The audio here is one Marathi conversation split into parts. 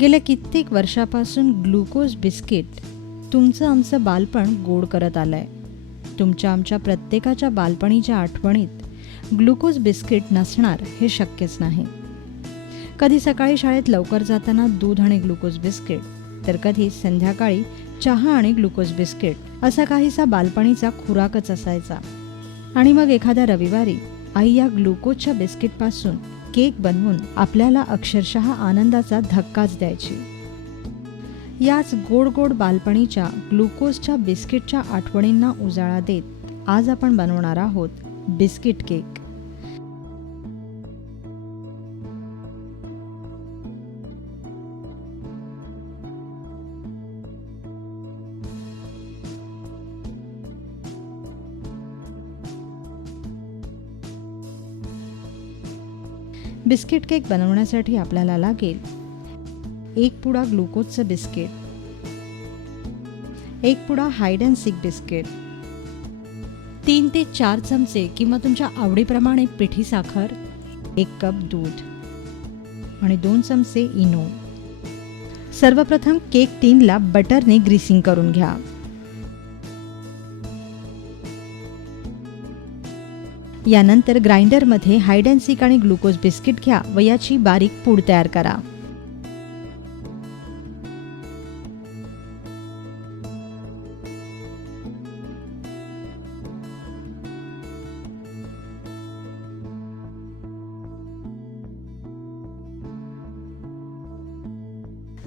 गेल्या कित्येक वर्षापासून ग्लुकोज बिस्किट तुमचं आमचं बालपण गोड करत आलंय. तुमच्या आमच्या प्रत्येकाच्या बालपणीच्या आठवणीत ग्लुकोज बिस्किट नसणार हे शक्यच नाही. कधी सकाळी शाळेत लवकर जाताना दूध आणि ग्लुकोज बिस्किट, तर कधी संध्याकाळी चहा आणि ग्लुकोज बिस्किट असा काहीसा बालपणीचा खुराकच असायचा. आणि मग एखाद्या रविवारी आई या ग्लुकोजच्या बिस्किटपासून केक बनवून आपल्याला अक्षरशः आनंदाचा धक्काच द्यायची. याच गोड गोड बालपणीच्या ग्लुकोजच्या बिस्किटच्या आठवणींना उजाळा देत आज आपण बनवणार आहोत बिस्किट केक. बिस्किट केक बनवण्यासाठी आपल्याला लागेल 1 पुडा ग्लुकोजचं बिस्किट, 1 पुडा हाइड अँड सीक बिस्किट, 3 ते 4 चमचे किंवा तुमच्या आवडीप्रमाणे पिठी साखर, 1 कप दूध आणि 2 चमचे इनो. सर्वप्रथम केक टीनला बटरने ग्रीसिंग करून घ्या. यानंतर ग्राइंडरमध्ये हाइड अँड सीक आणि ग्लुकोज बिस्किट घ्या व याची बारीक पूड तयार करा.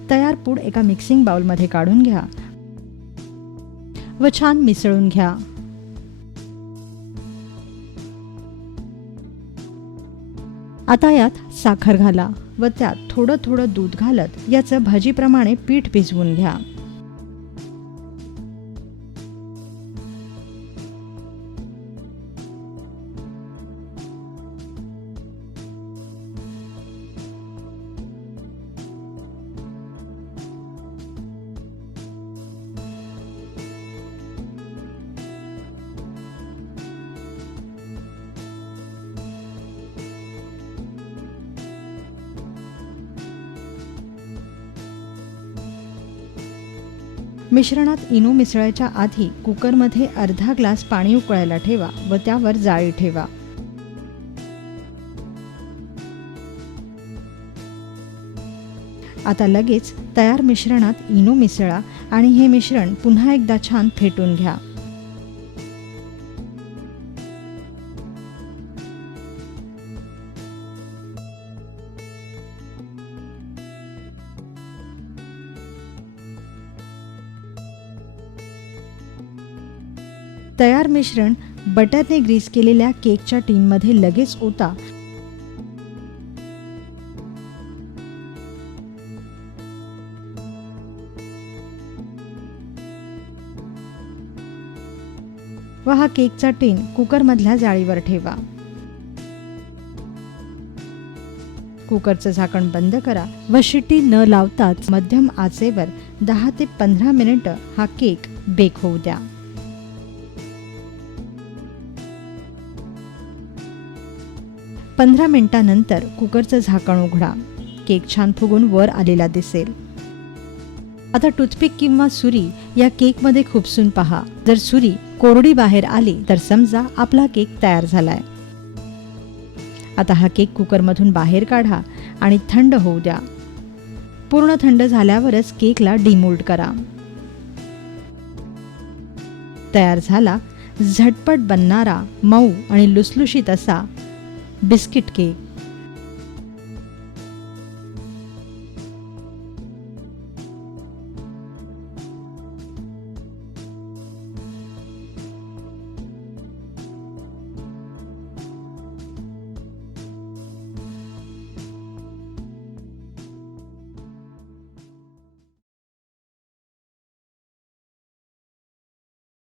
तयार पूड एका मिक्सिंग बाउलमध्ये काढून घ्या व छान मिसळून घ्या. आता यात साखर घाला व त्यात थोडं थोडं दूध घालत याचं भाजीप्रमाणे पीठ भिजवून घ्या. मिश्रणात इनो मिसळायच्या आधी कुकरमध्ये अर्धा ग्लास पाणी उकळायला ठेवा व त्यावर जाळी ठेवा. आता लगेच तयार मिश्रणात इनो मिसळा आणि हे मिश्रण पुन्हा एकदा छान फेटून घ्या. तयार मिश्रण बटरने ग्रीस केलेल्या केकच्या टीनमध्ये लगेच ओता व हा केकचा टीन कुकरमधल्या जाळीवर ठेवा. कुकरचं झाकण बंद करा व शिट्टी न लावताच मध्यम आचेवर 10 ते 15 मिनिटं हा केक बेक होऊ द्या. 15 मिनिटांनंतर कुकरचं झाकण उघडा. केक छान फुगून वर आलेला दिसेल. आता टूथपिक किंवा सुरी या केकमध्ये खुपसून पहा. जर सुरी कोरडी बाहेर आली तर समजा आपला केक तयार झालाय. आता हा केक कुकरमधून बाहेर काढा आणि थंड होऊ द्या. पूर्ण थंड झाल्यावरच केकला डिमोल्ड करा. तयार झाला झटपट बनणारा मऊ आणि लुसलुशीत असा बिस्किट केक.